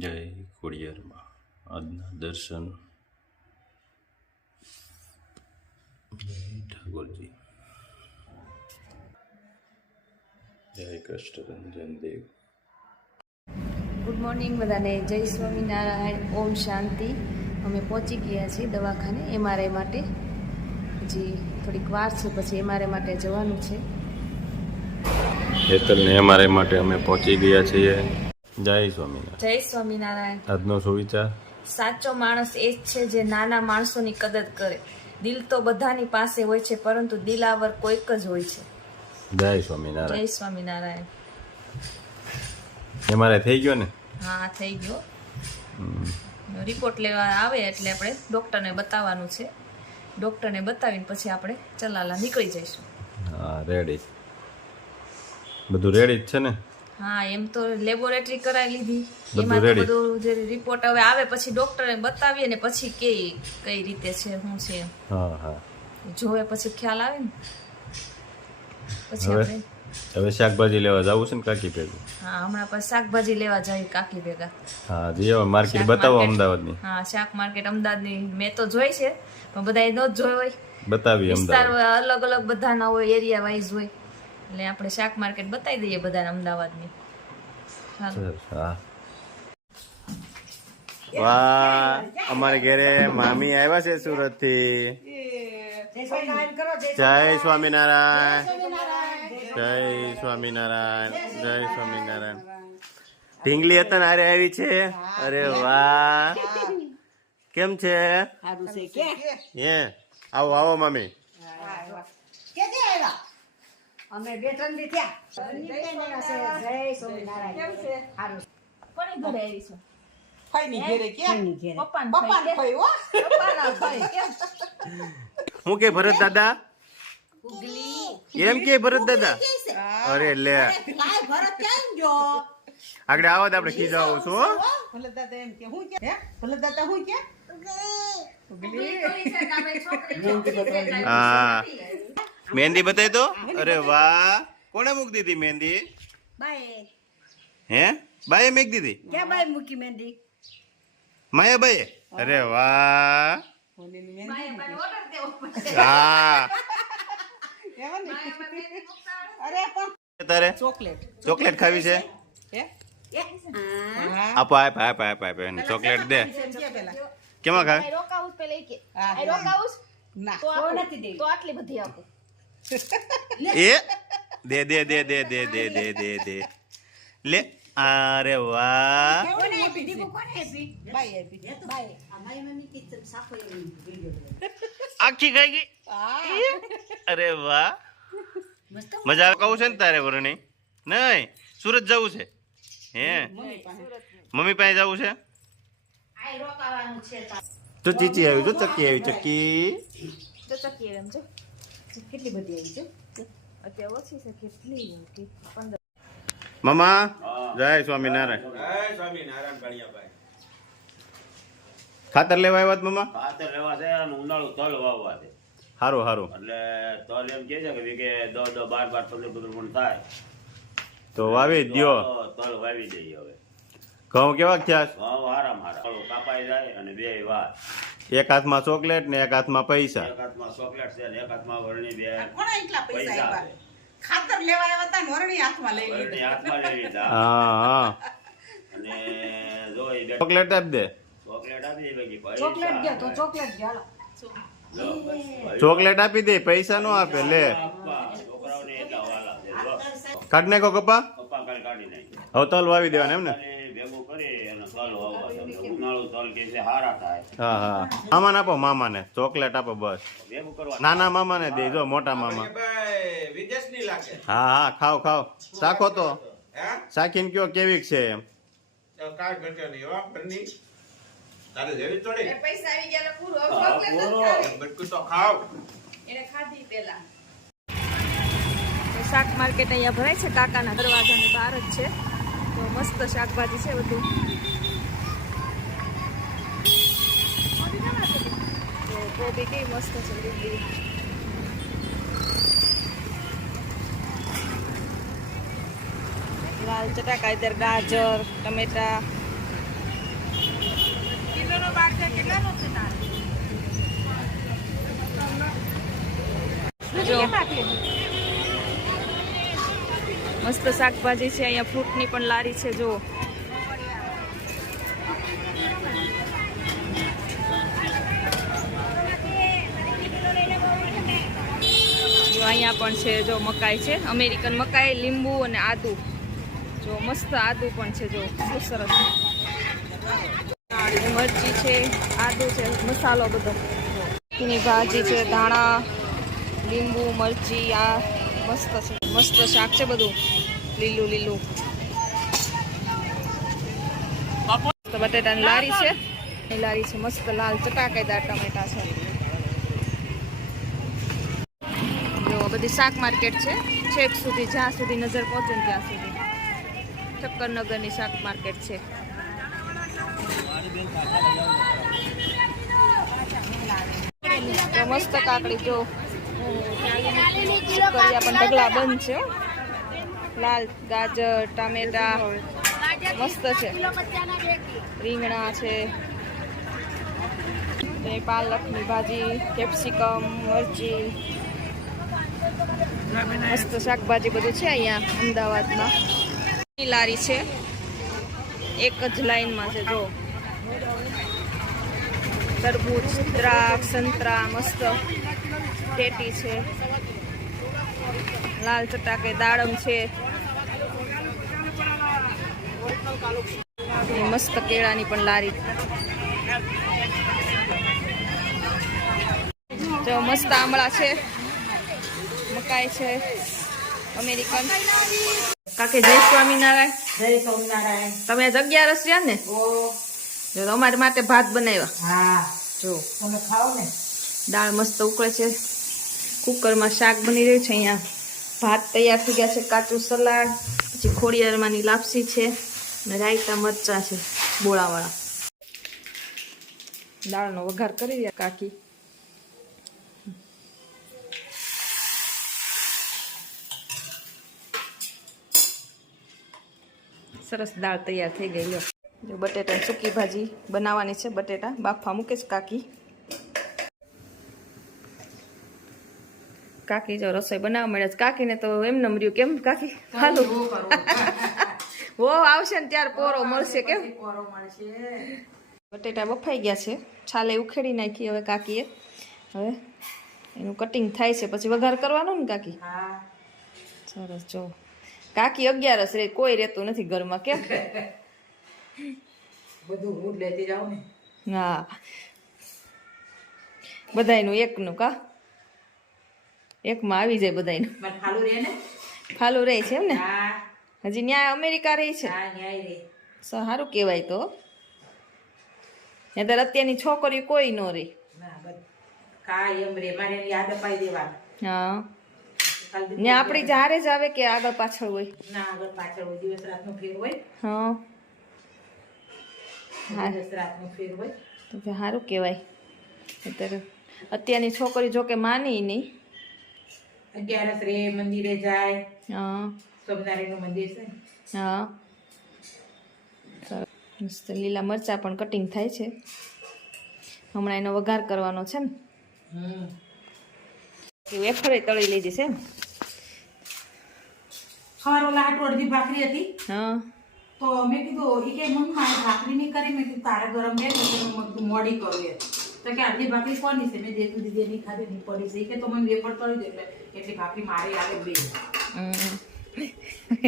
જય ખોડિયારમાં આજના દર્શન જય ઠાકોરજી જય કષ્ટભંજન દેવ. ગુડ મોર્નિંગ બધાને. જય સ્વામિનારાયણ. ઓમ શાંતિ. અમે પહોંચી ગયા છીએ દવાખાને એમઆરઆઈ માટે. હજી થોડીક વાર છે, પછી એમઆરઆઈ માટે જવાનું છે. હેતલને એમઆરઆઈ માટે અમે પહોંચી ગયા છીએ. જય સ્વામિનારાયણ. જય સ્વામિનારાયણ. આજનો સુવિચાર: સાચો માણસ એ જ છે જે નાના માણસોની કદર કરે. દિલ તો બધાની પાસે હોય છે, પરંતુ દિલાવર કોઈક જ હોય છે. જય સ્વામિનારાયણ. જય સ્વામિનારાયણ. એમઆરઆઈ થઈ ગયો ને? હા, થઈ ગયો. રિપોર્ટ લેવા આવે એટલે આપણે ડૉક્ટરને બતાવવાનું છે. ડૉક્ટરને બતાવીને પછી આપણે ચલાલા નીકળી જઈશું. હા, રેડી. બધું રેડી જ છે ને? હા, એમ તો લેબોરેટરી કરાવી લીધી. બધું એમાં તો ready? બધું જે રિપોર્ટ હવે આવે પછી ડૉક્ટરને બતાવીએ ને પછી કઈ રીતે છે, શું છે એમ હા હા. જોવે પછી ખ્યાલ આવે ને. પછી હવે આપણે હવે શાકભાજી લેવા જવું છે ને કાકી ભેગું? હા, હમણાં પછી શાકભાજી લેવા જાય કાકી ભેગા. હા, જઈએ માર્કેટ શાક બતાવો market. અમદાવાદની. હા, શાક માર્કેટ અમદાવાદની મેં તો જોઈ છે, પણ બધા ન જ જોઈ હોય. બતાવી વિસ્તાર અમદાવાદ. અલગ અલગ બધાના હોય, એરિયા વાઇઝ હોય, એટલે આપણે શાક માર્કેટ બતાવી દઈએ બધાને અમદાવાદની. ચાલો. હા. વાહ, અમારે ઘરે મામી આવ્યા છે સુરત થી. જય સ્વામિનારાયણ. જય સ્વામિનારાયણ. જય સ્વામિનારાયણ. ઢીંગલી હતા ને આરે આવી છે. અરે વાહ, કેમ છે? હે, આવો આવો મામી. અમે બે ત્રણ દી થયા. જય સ્વામિનારાયણ. સારું. કોની ઘરે આવી છો? ફઈની ઘેરે કે? પપ્પાને પપ્પાને ફઈ હો. પપ્પાના ભાઈ કેમ? હું કે ભરત દાદા? એમ કે ભરત દાદા? અરે લે, કાય ભરત કેમ જો? આગળ આવો તો આપણે ખીજાવું છું હો. ભલે દાદા એમ કે હું કે? હે? ભલે દાદા હું કે? હા, મહેંદી બતાવી દો. અરે વાહ, કોને મૂકી દીધી મહેંદી? બાય. હે, બાએ મૂકી દીધી? ક્યાં બાય મૂકી મહેંદી? માયાબાઈએ? અરે વાહ. હોલીની મહેંદી. હા, એમાં ને? અરે પણ તારે ચોકલેટ. ચોકલેટ ખાવી છે? હે? હા. આપો આપ આપ આપ આપ એને ચોકલેટ દે. એમ કે પેલા. કેમાં ખાય? રોકાઉસ પેલે ઈ કે હા, આ રોકાઉસ ના. તો નથી દેવી, તો આટલી બધી આપો. એ દે દે દે દે દે દે દે દે દે લે. અરે વાહ, કોને આપી દીધી? બાય આપી. બાય. આખી ખાઈ ગઈ. હા. અરે વાહ, મજા આવે. કહું છે ને તારે વરણી નહીં સુરત જવું છે? હે, મમ્મી પાસે જવું છે? તો ચીચી આવી, જો ચક્કી આવી, ચક્કી. તો ચકી એમ જો કેટલી બધી આવી છે. અત્યારે ઓછી છે કેટલી કે 15. મામા જય સ્વામિનારાયણ. ખાતર લેવા આવ્યા છો મામા? ખાતર લેવા છે અને ઉનાળુ તલ વાવવા છે. સારું સારું. એટલે તલ એમ કે છે કે વીઘે 10 12 15 મણ થાય તો વાવી જ દ્યો. તો તલ વાવી દઈએ. હવે ઘઉં કેવા થયા? ભાવ હારામ હારા કાપાઈ જાય અને બે વાર. એક હાથમાં ચોકલેટ ને એક હાથમાં પૈસા. એક હાથમાં ચોકલેટ છે અને એક હાથમાં વરણી. બે કોના એટલા પૈસા પૈસા આપ્યા? છે. ખાતર લેવા આવ્યા હતા ને વરણી હાથમાં લઈ વરણી લીધી. હાથમાં લઈ લીધા હા હા. અને જો એ બે ચોકલેટ આપી દે. ચોકલેટ આપી દે બાકી ચોકલેટ પૈસા ગયા તો ચોકલેટ ગયા. લો, બસ. ચોકલેટ આપી દે, પૈસા નો આપે. લે આપવા. છોકરાઓને એટલા વાલા છે. જો, કાઢ નાખો કપા. પપ્પા કાલ કાઢી નાખી. હવે તલ વાવી દેવાના એમ ને? ખાલી ભેગું કરી અને તલ વાવવા છે. ઉનાળુ તલ કે છે હારા થાય. હા હા. મામાને આપો, મામાને ચોકલેટ આપો બસ. ભેગું કરવા નાના મામાને દે, જો મોટા મામા. વિદેશની લાગે. હા હા, ખાવ ખાવ. ચાખો તો, હે? ચાખીને કયો કેવીક છે એમ. તો કાંઈ ઘટે નહીં હો, ઘરની. તારે જેવી થોડી. પૈસા આવી ગયા પૂરો. હા, પૂરો. બટકું તો ખાવ. એને ખાધી પેલા. શાક માર્કેટ અહીંયા ભરાય છે, કાકાના દરવાજાની બહાર જ છે. તો મસ્ત શાકભાજી છે બધું. તો કોબી કેવી મસ્ત છે લીલી. લાલ ચટાકા, इधर गाजर टमेटा જો મસ્ત શાકભાજી છે અહીંયા, ફ્રૂટની પણ લારી છે. જો અહીંયા પણ છે. જો મકાઈ છે, અમેરિકન મકાઈ, લીંબુ અને આદુ. જો મસ્ત આદુ પણ છે. જો બહુ સરસ મરચી છે, આદુ છે, મસાલો બધો. એની ભાજી છે, ધાણા, લીંબુ, મરચી. આ મસ્ત છે, મસ્ત શાક છે બધું લીલું લીલું. બટેટાની લારી છે, એ લારી છે મસ્ત લાલ ચટાકેદાર ટમેટા છે. જો બધી શાક માર્કેટ છે, છેક સુધી જ્યાં સુધી નજર પહોંચે ને ત્યાં સુધી. ઠક્કરનગરની શાક માર્કેટ છે. તો મસ્ત કાકડી. જો પણ ઢગલા બંધ છે. લાલ ગાજર, ટામેટા મસ્ત છે. રીંગણા છે, પાલકની ભાજી, કેપ્સિકમ, મરચી. મસ્ત શાકભાજી બધું છે અહીંયા અમદાવાદમાં. લારી છે, એક જ લાઈનમાં છે. જો તરબૂચ, દ્રાક્ષ, સંતરા મસ્ત. ટેટી છે, લાલ ચટાકે, દાડમ છે. મસ્ત કેળાની પણ લારી. જો મસ્ત આમળા છે, મકાઈ છે, અમેરિકન. કાકે જય સ્વામિનારાયણ. જય સ્વામિનારાયણ. તમે આજ 11 રહ્યા ને? જો અમારી માટે ભાત બનાવ્યા. હા, જો તમે ખાઓ ને. દાળ મસ્ત ઉકળે છે, કુકરમાં શાક બની રહ્યું છે. અહીંયા ભાત તૈયાર થઈ ગયા છે, કાચું સલાડ, પછી ખોડિયારમાંની લાપસી છે અને રાયતા મરચાં છે બોળાવાળા. દાળનો વઘાર કરી રહ્યા કાકી. સરસ દાળ તૈયાર થઈ ગઈ. લ્યો જો બટેટા સૂકી ભાજી બનાવવાની છે. બટેટા બાફા મૂકે છે કાકી. કાકી જો રસોઈ બનાવવા મળે છે. કાકીને તો એમને મર્યું. કેમ કાકી? હાલો વો આવશે ને ત્યારે પોરો મળશે. કેમ બટેટા બફાઈ ગયા છે, છાલે ઉખેડી નાખી હવે કાકીએ. હવે એનું કટિંગ થાય છે, પછી વઘાર કરવાનો ને કાકી? સરસ. જો કાકી 11 રે, કોઈ રહેતું નથી ઘરમાં. કેમ? બધું હું લેતી જાઉં ને. હા, બધાયનું એકનું. કા એકમાં આવી જાય બધાયનું. મારે ખાલું રહે ને. ફાલું રહે છે એમ ને? હા, હજી ન્યાય અમેરિકા રહી છે. હા, ન્યાય રે. સારું કહેવાય. તો ત્યારે અત્યારની છોકરીઓ કોઈ ન રહી. ના, બસ કાંઈ એમ રે. મારે એની યાદ અપાઈ દેવા. હા, ને આપણી જારે જ આવે કે આગળ પાછળ હોય? ના, આગળ પાછળ હોય. દિવસ રાતનો ફેર હોય. હા, દિવસ રાતનો ફેર હોય. તો સારું કહેવાય. અત્યારે અત્યારની છોકરી જોકે માની નહીં. 11 રે, મંદિરે જાય. હા, સ્વામિનારાયણનું મંદિર છે ને. હા. મસ્ત લીલા મરચાં પણ કટિંગ થાય છે. હમણાં એનો વઘાર કરવાનો છે ને. વેફરે તળી લીધી છે. સવારે ઓલા હાટુ અડધી ભાખરી હતી, હા, તો મેં કીધું એ કે મમ્મી મારે ભાખરી નહીં કરી. મેં કીધું તારે ગરમ બે તો મેં કીધું મોડી કરું એમ. તો કે અડધી ભાખરી કોની છે? મેં દેતું દીધી નહીં ખાધી નહીં પડી છે. એ કે તો મને વેફર તળી દે એટલી ભાખરી મારે આવે બે.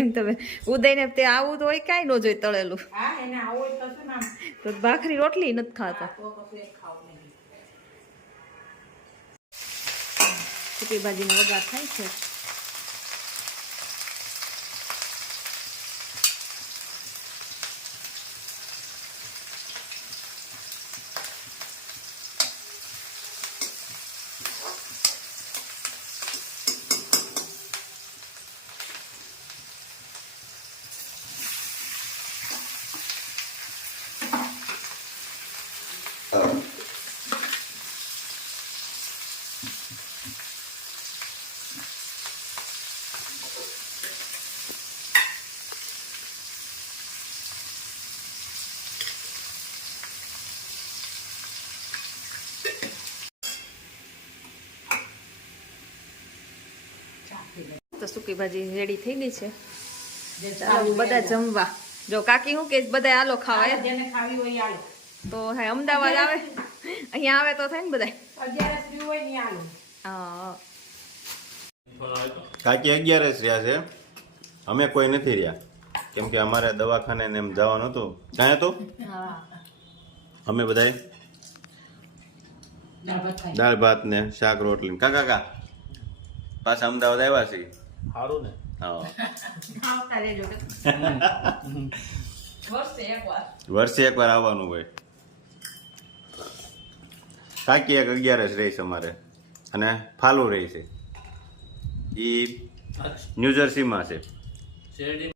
એમ તમે ઉદયને તે આવું તો હોય કાંઈ ન જોઈ તળેલું. હા, એને આવો તો શું નામ તો ભાખરી રોટલી નથી ખાતા. તો કશું એક ખાવું નહીં. સૂકી ભાજીનો વઘાર થાય છે. મસ્ત સૂકી ભાજી રેડી થઈ ગઈ છે. ચાલો બધા જમવા. જો કાકી હું કે બધા આલો ખાવા જેને ખાવી હોય આલો. તો હા અમદાવાદ આવે અહીંયા આવે તો થાય ને બધા. 11 ફ્રી હોય ને આલો. હા કાકી 11 રહ્યા છે, અમે કોઈ નથી રહ્યા, કેમ કે અમારે દવાખાને ને એમ જવાનું હતું. કાંઈ હતું હા. અમે બધાય દાળ ભાત ને શાક રોટલી. કાકા પાછા અમદાવાદ આવ્યા છે. સારું ને હા આવતા રહેજો કે વર્ષે એકવાર આવવાનું હોય. કાકી એક 11 રહી છે અમારે, અને ફાલુ રહી છે, એ ન્યૂજર્સીમાં છે. શેરડી